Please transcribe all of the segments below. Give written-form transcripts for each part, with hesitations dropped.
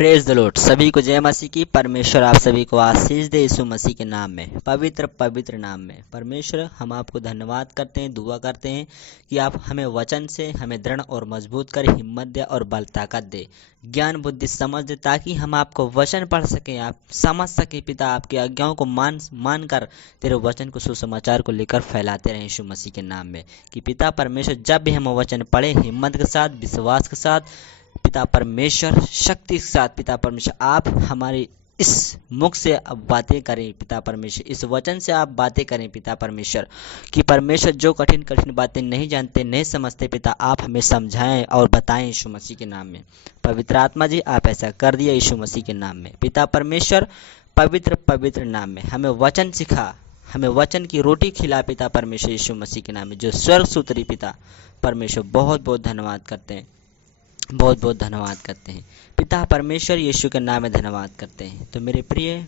Praise the Lord. सभी को जय मसीह की। परमेश्वर आप सभी को आशीष दे यीशु मसीह के नाम में, पवित्र पवित्र नाम में। परमेश्वर हम आपको धन्यवाद करते हैं, दुआ करते हैं कि आप हमें वचन से हमें दृढ़ और मजबूत कर हिम्मत दे और बल ताकत दे, ज्ञान बुद्धि समझ दे, ताकि हम आपको वचन पढ़ सकें, आप समझ सकें। पिता आपकी आज्ञाओं को मान कर तेरे वचन को, सुसमाचार को लेकर फैलाते रहें यीशु मसीह के नाम में। कि पिता परमेश्वर जब भी हम वचन पढ़े हिम्मत के साथ, विश्वास के साथ, पिता परमेश्वर शक्ति के साथ, पिता परमेश्वर आप हमारी इस मुख से अब बातें करें। पिता परमेश्वर इस वचन से आप बातें करें पिता परमेश्वर। कि परमेश्वर जो कठिन कठिन बातें नहीं जानते, नहीं समझते, पिता आप हमें समझाएं और बताएं यीशु मसीह के नाम में। पवित्र आत्मा जी आप ऐसा कर दिया यीशु मसीह के नाम में। पिता परमेश्वर पवित्र पवित्र नाम में हमें वचन सिखा, हमें वचन की रोटी खिला पिता परमेश्वर यीशु मसीह के नाम में, जो स्वर्ग से उतरी। पिता परमेश्वर बहुत बहुत धन्यवाद करते हैं, बहुत बहुत धन्यवाद करते हैं पिता परमेश्वर यीशु के नाम में धन्यवाद करते हैं। तो मेरे प्रिय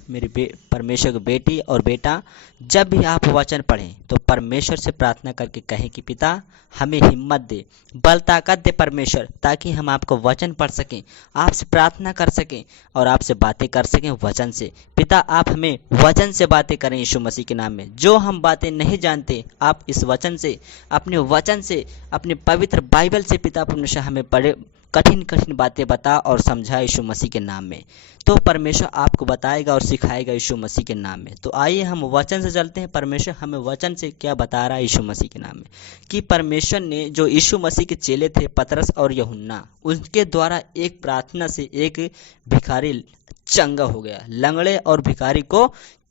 परमेश्वर की बेटी और बेटा, जब भी आप वचन पढ़ें तो परमेश्वर से प्रार्थना करके कहें कि पिता हमें हिम्मत दे, बल ताकत दे परमेश्वर, ताकि हम आपको वचन पढ़ सकें, आपसे प्रार्थना कर सकें और आपसे बातें कर सकें वचन से। पिता आप हमें वचन से बातें करें यीशु मसीह के नाम में। जो हम बातें नहीं जानते आप इस वचन से, अपने वचन से, अपने पवित्र बाइबल से पिता परमेश्वर हमें पढ़े कठिन कठिन बातें बता और समझा यीशु मसीह के नाम में। तो परमेश्वर आपको बताएगा और सिखाएगा यीशु मसीह के नाम में। तो आइए हम वचन से चलते हैं। परमेश्वर हमें वचन से क्या बता रहा है यीशु मसीह के नाम में। कि परमेश्वर ने जो यीशु मसीह के चेले थे पतरस और यूहन्ना, उनके द्वारा एक प्रार्थना से एक भिखारी चंगा हो गया। लंगड़े और भिखारी को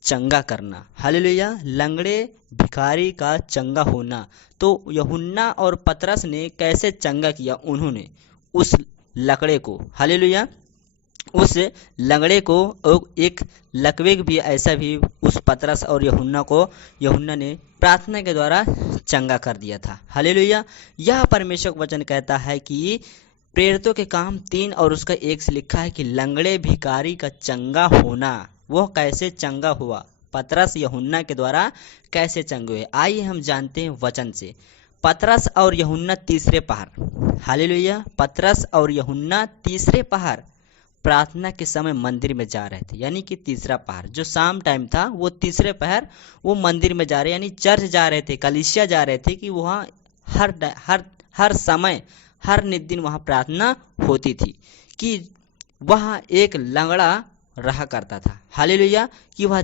चंगा करना, हालेलुया, लंगड़े भिखारी का चंगा होना। तो यूहन्ना और पतरस ने कैसे चंगा किया? उन्होंने उस लकड़े को, हालेलुया, उस लंगड़े को एक लकवे भी ऐसा भी उस पतरस और यूहन्ना ने प्रार्थना के द्वारा चंगा कर दिया था। हालेलुया। यह परमेश्वर वचन कहता है कि प्रेरितों के काम 3 और उसका 1 से लिखा है कि लंगड़े भिखारी का चंगा होना। वो कैसे चंगा हुआ? पतरस यूहन्ना के द्वारा कैसे चंगे हुए? आइए हम जानते हैं वचन से। पतरस और यूहन्ना तीसरे पहर, हालेलुया, पतरस और यूहन्ना तीसरे पहर प्रार्थना के समय मंदिर में जा रहे थे। यानी कि तीसरा पहर जो शाम टाइम था, वो तीसरे पहर वो मंदिर में जा रहे, यानी चर्च जा रहे थे, कलीसिया जा रहे थे। कि वहाँ हर समय हर नित दिन वहाँ प्रार्थना होती थी। कि वहाँ एक लंगड़ा रहा करता था, हालेलुया, कि वह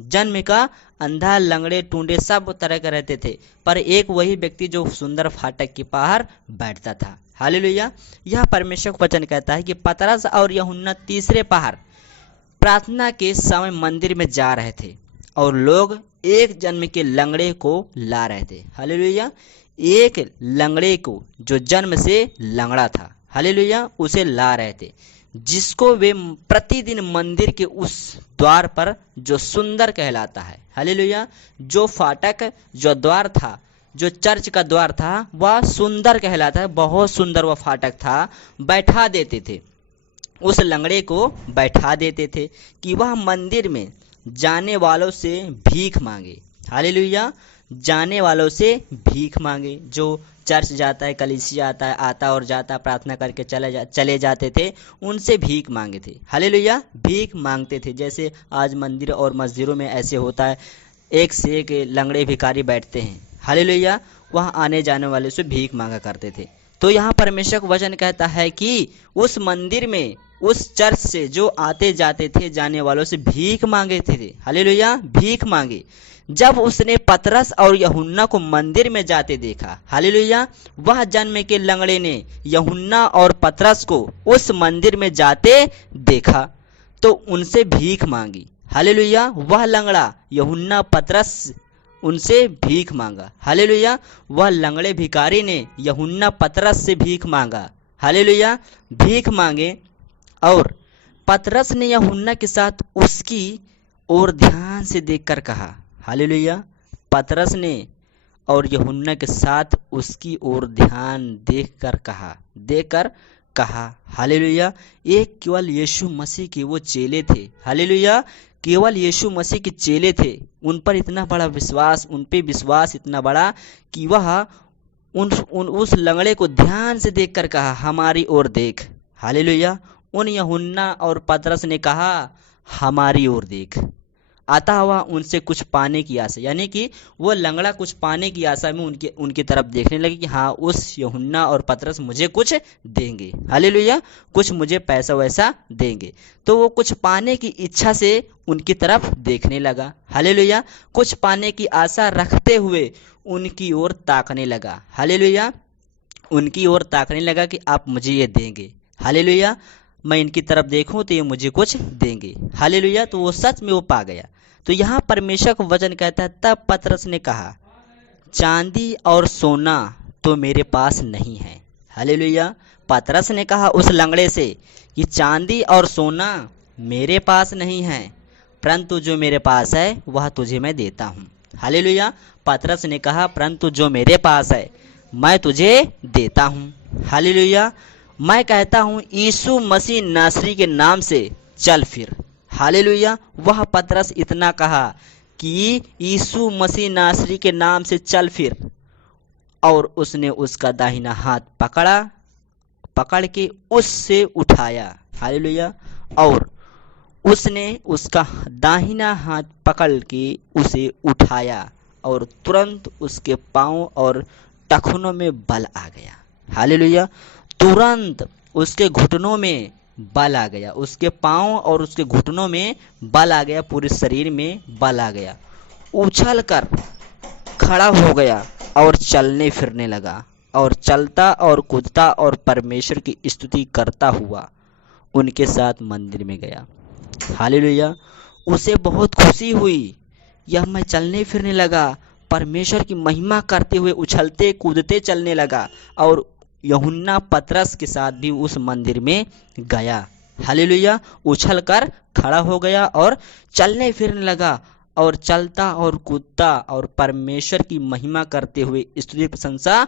जन्म का अंधा, लंगड़े, टूंडे सब तरह के रहते थे, पर एक वही व्यक्ति जो सुंदर फाटक के बाहर बैठता था। हालेलुया। यह परमेश्वर वचन कहता है कि पतरस और यूहन्ना तीसरे पहर प्रार्थना के समय मंदिर में जा रहे थे और लोग एक जन्म के लंगड़े को ला रहे थे। हालेलुया। एक लंगड़े को जो जन्म से लंगड़ा था, हालेलुया, उसे ला रहे थे, जिसको वे प्रतिदिन मंदिर के उस द्वार पर जो सुंदर कहलाता है, हालेलुया, जो फाटक, जो द्वार था, जो चर्च का द्वार था, वह सुंदर कहलाता है, बहुत सुंदर वह फाटक था, बैठा देते थे, उस लंगड़े को बैठा देते थे कि वह मंदिर में जाने वालों से भीख मांगे। हालेलुया। जाने वालों से भीख मांगे। जो चर्च जाता है, कलीसिया आता और जाता, प्रार्थना करके चले जाते थे, उनसे भीख मांगे थे। हालेलुया। भीख मांगते थे। जैसे आज मंदिर और मस्जिदों में ऐसे होता है, एक से एक लंगड़े भिखारी बैठते हैं, हालेलुया, वहाँ आने जाने वाले से भीख मांगा करते थे। तो यहाँ परमेश्वर का वचन कहता है कि उस मंदिर में, उस चर्च से जो आते जाते थे, जाने वालों से भीख मांगे थे। हालेलुया, भीख मांगे। जब उसने पतरस और यूहन्ना को मंदिर में जाते देखा, हालेलुया, वह जन्म के लंगड़े ने यूहन्ना और पतरस को उस मंदिर में जाते देखा तो उनसे भीख मांगी। हालेलुया। वह लंगड़ा यूहन्ना पतरस उनसे भीख मांगा। हालेलुया। वह लंगड़े भिखारी ने यूहन्ना पतरस से भीख मांगा। हालेलुया। भीख मांगे और पतरस ने यूहन्ना के साथ उसकी ओर ध्यान से देखकर कहा, हालेलुया, पतरस ने और यूहन्ना के साथ उसकी ओर ध्यान देखकर कहा, हालेलुया, एक केवल यीशु मसीह के वो चेले थे। हालेलुया। केवल यीशु मसीह के चेले थे। उन पर इतना बड़ा विश्वास, उन पे विश्वास इतना बड़ा कि वह उस लंगड़े को ध्यान से देखकर कहा, हमारी ओर देख। हालेलुया। उन यूहन्ना और पतरस ने कहा, हमारी ओर देख। अतः वह उनसे कुछ पाने की आशा, यानी कि वो लंगड़ा कुछ पाने की आशा में उनकी तरफ देखने लगे कि हाँ, उस यूहन्ना और पतरस मुझे कुछ देंगे, हालेलुया, कुछ मुझे पैसा वैसा देंगे। तो वो कुछ पाने की इच्छा से उनकी तरफ देखने लगा, हालेलुया, कुछ पाने की आशा रखते हुए उनकी ओर ताकने लगा, हालेलुया, उनकी ओर ताकने लगा कि आप मुझे ये देंगे, हालेलुया, मैं इनकी तरफ देखूं तो ये मुझे कुछ देंगे, हालेलुया। तो वो सच में वो पा गया। तो यहाँ परमेश्वर का वचन कहता है, तब पतरस ने कहा, चांदी और सोना तो मेरे पास नहीं है, हालेलुया। पतरस ने कहा उस लंगड़े से कि चांदी और सोना मेरे पास नहीं है, परंतु जो मेरे पास है वह तुझे मैं देता हूँ, हालेलुया। पतरस ने कहा, परंतु जो मेरे पास है मैं तुझे देता हूँ, हालेलुया। मैं कहता हूँ यीशु मसीह नासरी के नाम से चल फिर, हालेलुया। वह पतरस इतना कहा कि यीशु मसीह नासरी के नाम से चल फिर, और उसने उसका दाहिना हाथ पकड़ के उससे उठाया, हालेलुया। और उसने उसका दाहिना हाथ पकड़ के उसे उठाया और तुरंत उसके पांव और टखनों में बल आ गया, हालेलुया। तुरंत उसके घुटनों में बल आ गया, उसके पांव और उसके घुटनों में बल आ गया, पूरे शरीर में बल आ गया। उछल कर खड़ा हो गया और चलने फिरने लगा, और चलता और कूदता और परमेश्वर की स्तुति करता हुआ उनके साथ मंदिर में गया, हालेलुया। उसे बहुत खुशी हुई, यह मैं चलने फिरने लगा, परमेश्वर की महिमा करते हुए उछलते कूदते चलने लगा, और यूहन्ना पतरस के साथ भी उस मंदिर में गया, हालेलुया। उछल कर खड़ा हो गया और चलने फिरने लगा, और चलता और कूदता और परमेश्वर की महिमा करते हुए, स्तुति प्रशंसा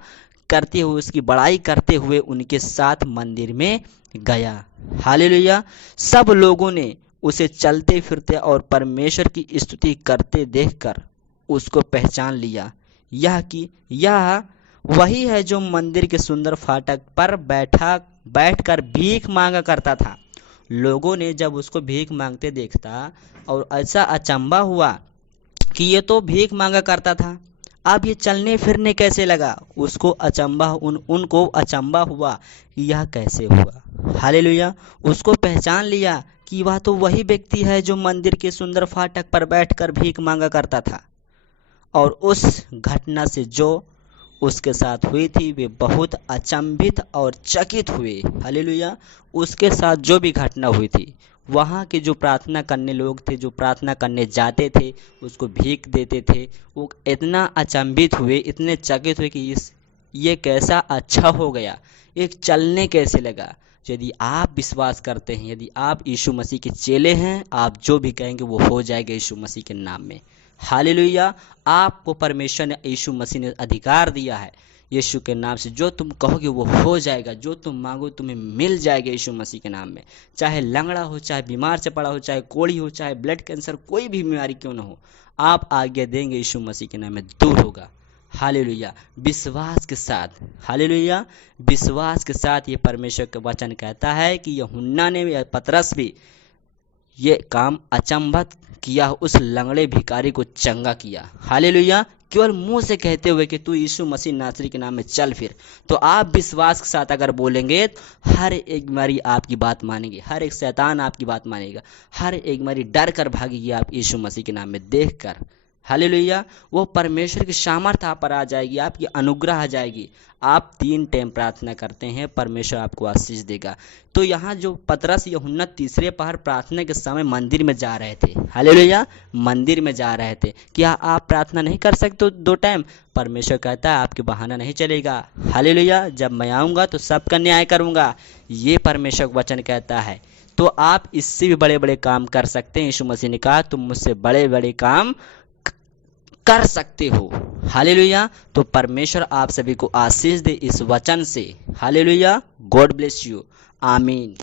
करते हुए, उसकी बड़ाई करते हुए उनके साथ मंदिर में गया, हालेलुया। सब लोगों ने उसे चलते फिरते और परमेश्वर की स्तुति करते देखकर उसको पहचान लिया, यह वही है जो मंदिर के सुंदर फाटक पर बैठकर भीख मांगा करता था। लोगों ने जब उसको भीख मांगते देखता और ऐसा अचंभा हुआ कि ये तो भीख मांगा करता था, अब ये चलने फिरने कैसे लगा, उसको अचंभा उनको अचंभा हुआ कि यह कैसे हुआ, हालेलुया। उसको पहचान लिया कि वह तो वही व्यक्ति है जो मंदिर के सुंदर फाटक पर बैठकर भीख मांगा करता था। और उस घटना से जो उसके साथ हुई थी वे बहुत अचंभित और चकित हुए, हालेलुया। उसके साथ जो भी घटना हुई थी, वहाँ के जो प्रार्थना करने लोग थे, जो प्रार्थना करने जाते थे, उसको भीख देते थे, वो इतना अचंभित हुए, इतने चकित हुए कि ये कैसा अच्छा हो गया, एक चलने कैसे लगा। यदि आप विश्वास करते हैं, यदि आप यीशु मसीह के चेले हैं, आप जो भी कहेंगे वो हो जाएगा यीशु मसीह के नाम में, हालेलुया। आपको परमेश्वर ने, यीशु मसीह ने अधिकार दिया है, यीशु के नाम से जो तुम कहोगे वो हो जाएगा, जो तुम मांगो तुम्हें मिल जाएगा यीशु मसीह के नाम में। चाहे लंगड़ा हो, चाहे बीमार से पड़ा हो, चाहे कोढ़ी हो, चाहे ब्लड कैंसर, कोई भी बीमारी क्यों ना हो, आप आज्ञा देंगे यीशु मसीह के नाम में दूर होगा, हालेलुया। विश्वास के साथ, हालेलुया, विश्वास के साथ ये परमेश्वर का वचन कहता है कि यूहन्ना ने, पतरस भी ये काम अचंभत किया, उस लंगड़े भिखारी को चंगा किया, हालेलुया, केवल मुंह से कहते हुए कि तू यीशु मसीह नासरी के नाम में चल फिर। तो आप विश्वास के साथ अगर बोलेंगे, हर एक बीमारी आपकी बात मानेगी, हर एक शैतान आपकी बात मानेगा, हर एक बीमारी डर कर भागेगी आप यीशु मसीह के नाम में देख कर, हालेलुया। वो परमेश्वर की सामर्थ्य आप पर आ जाएगी, आपकी अनुग्रह आ जाएगी। आप 3 टाइम प्रार्थना करते हैं, परमेश्वर आपको आशीष देगा। तो यहाँ जो पतरस यूहन्ना तीसरे पहर प्रार्थना के समय मंदिर में जा रहे थे, हालेलुया, मंदिर में जा रहे थे। क्या आप प्रार्थना नहीं कर सकते 2 टाइम? परमेश्वर कहता है आपके बहाना नहीं चलेगा, हालेलुया। जब मैं आऊँगा तो सबका न्याय करूँगा, ये परमेश्वर वचन कहता है। तो आप इससे भी बड़े बड़े काम कर सकते हैं। यीशु मसीह ने कहा तुम मुझसे बड़े बड़े काम कर सकते हो, हालेलुया। तो परमेश्वर आप सभी को आशीष दे इस वचन से, हालेलुया। गॉड ब्लेस यू, आमीन।